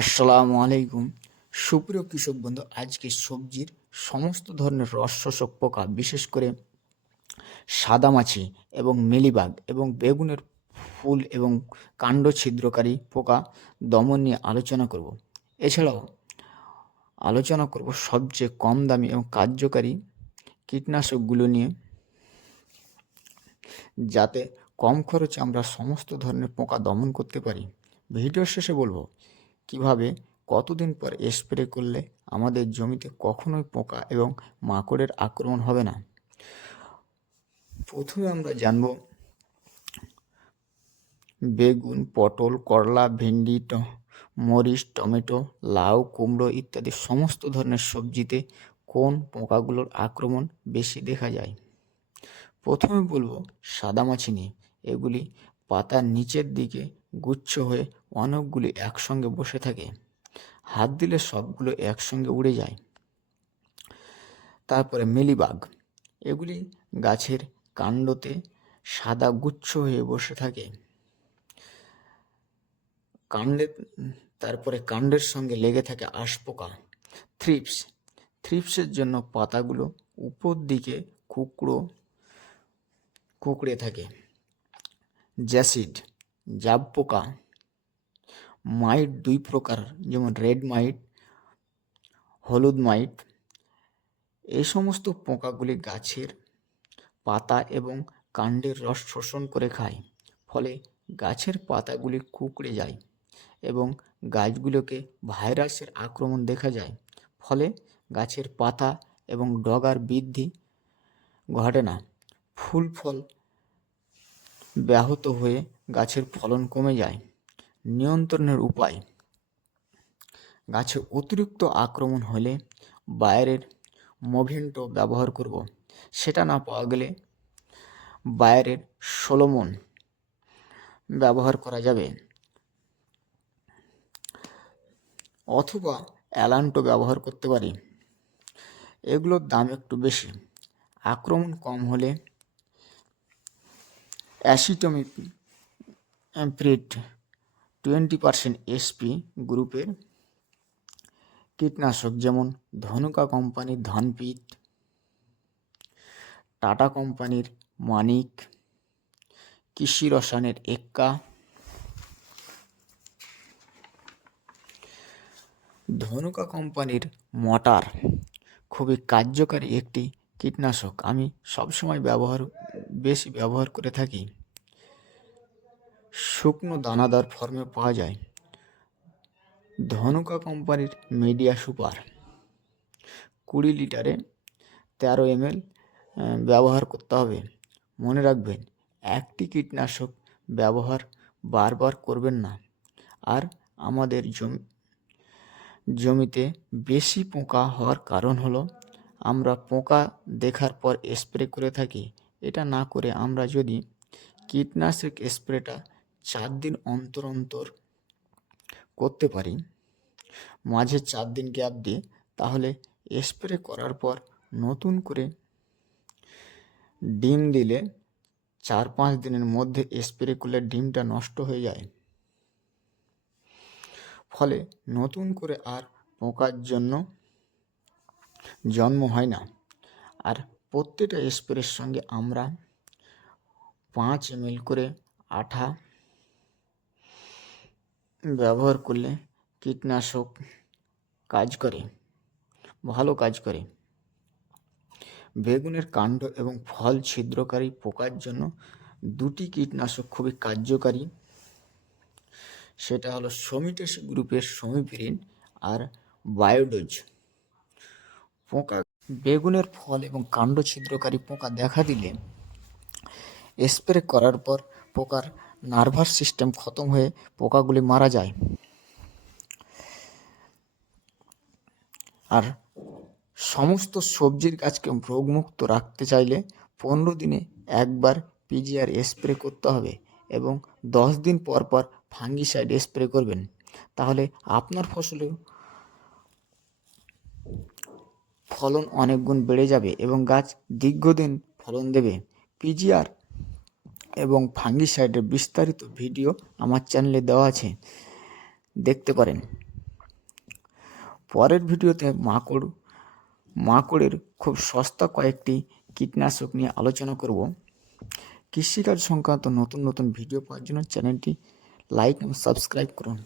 আসসালামু আলাইকুম। সুপ্রিয় কৃষক বন্ধু, আজকে সবজির সমস্ত ধরনের রস শোষক পোকা, বিশেষ করে সাদামাছি এবং মিলিবাগ এবং বেগুনের ফুল এবং কাণ্ড ছিদ্রকারী পোকা দমন নিয়ে আলোচনা করব। এছাড়াও আলোচনা করব সবচেয়ে কম দামি এবং কার্যকারী কীটনাশকগুলো নিয়ে, যাতে কম খরচে আমরা সমস্ত ধরনের পোকা দমন করতে পারি। ভিডিওর শেষে বলবো কিভাবে কতদিন পর স্প্রে করলে আমাদের জমিতে কখনোই পোকা এবং মাকড়ের আক্রমণ হবে না। প্রথমে আমরা জানব বেগুন, পটল, করলা, ভেন্ডি, মরিচ, টমেটো, লাউ, কুমড়ো ইত্যাদি সমস্ত ধরনের সবজিতে কোন পোকাগুলোর আক্রমণ বেশি দেখা যায়। প্রথমে বলবো সাদামাছি নিয়ে। এগুলি পাতার নিচের দিকে গুচ্ছ হয়ে অনেকগুলি একসঙ্গে বসে থাকে। হাত দিলে সবগুলো একসঙ্গে উড়ে যায়। তারপরে মিলিবাগ, এগুলি গাছের কাণ্ডতে সাদা গুচ্ছ হয়ে বসে থাকে। তারপরে কাণ্ডের সঙ্গে লেগে থাকে আঁশপোকা। থ্রিপসের জন্য পাতাগুলো উপর দিকে কুঁকড়ে থাকে। জ্যাসিড, জাব পোকা। মাইট দুই প্রকার, যেমন রেড মাইট, হলুদ মাইট। এই সমস্ত পোকাগুলি গাছের পাতা এবং কাণ্ডের রস শোষণ করে খায়, ফলে গাছের পাতাগুলি কুঁকড়ে যায় এবং গাছগুলোকে ভাইরাসের আক্রমণ দেখা যায়। ফলে গাছের পাতা এবং ডগার বৃদ্ধি ঘটে না, ফল ব্যাহত হয়ে গাছের ফলন কমে যায়। নিয়ন্ত্রণের উপায়: গাছে অতিরিক্ত আক্রমণ হলে বাইরের মোভেন্টো ব্যবহার করব। সেটা না পাওয়া গেলে বাইরের সোলোমন ব্যবহার করা যাবে, অথবা অ্যালান্টো ব্যবহার করতে পারি। এগুলোর দাম একটু বেশি। আক্রমণ কম হলে অ্যাসিটোমিপ্রিড 20% এসপি গ্রুপের কীটনাশক, যেমন ধনুকা কোম্পানির ধানপিট, টাটা কোম্পানির মানিক, কৃষি রসায়নের এক্কা, ধনুকা কোম্পানির মটার খুবই কার্যকারী একটি কীটনাশক। আমি সবসময় বেশি ব্যবহার করে থাকি। শুকনো দানাদার ফর্মে পাওয়া যায়। ধনুকা কোম্পানির মিডিয়া সুপার 20 লিটারে 13 ml ব্যবহার করতে হবে। মনে রাখবেন, একটি কীটনাশক ব্যবহার বারবার করবেন না। আর আমাদের জমিতে বেশি পোকা হওয়ার কারণ হলো আমরা পোকা দেখার পর স্প্রে করে থাকি। এটা না করে আমরা যদি কীটনাশক স্প্রেটা 4 দিন অন্তর অন্তর করতে পারি, মাঝে 4 দিন গ্যাপ দিয়ে, তাহলে স্প্রে করার পর নতুন করে ডিম দিলে 4-5 দিনের মধ্যে স্প্রে করলে ডিমটা নষ্ট হয়ে যায়। ফলে নতুন করে আর পোকার জন্ম হয় না। আর প্রত্যেকটা স্প্রের সঙ্গে আমরা 5 ml করে আঠা ব্যবহার করলে কীটনাশক ভালো কাজ করে। বেগুনের কাণ্ড এবং ফল ছিদ্রকারী পোকার জন্য 2টি কীটনাশক খুবই কার্যকারী। সেটা হলো সমিটেস গ্রুপের সমিপিরিন আর বায়োডোজ। বেগুনের ফল এবং কাণ্ড ছিদ্রকারী পোকা দেখা দিলে স্প্রে করার পর পোকার নার্ভাস সিস্টেম খতম হয়ে পোকাগুলি মারা যায়। আর সমস্ত সবজির গাছকে রোগমুক্ত রাখতে চাইলে 15 দিনে একবার পিজিআর স্প্রে করতে হবে এবং 10 দিন পর পর ফাঙ্গিসাইড স্প্রে করবেন। তাহলে আপনার ফসলেও ফলন অনেক গুণ বেড়ে যাবে এবং গাছ দীর্ঘদিন ফলন দেবে। পিজিআর এবং ফাঙ্গিসাইডের বিস্তারিত ভিডিও আমার চ্যানেলে দেওয়া আছে, দেখতে পারেন। পরের ভিডিওতে মাকড়ের খুব সস্তা কয়েকটি কীটনাশক নিয়ে আলোচনা করব। কৃষিকাজ সংক্রান্ত নতুন নতুন ভিডিও পাওয়ার জন্য চ্যানেলটি লাইক এবং সাবস্ক্রাইব করুন।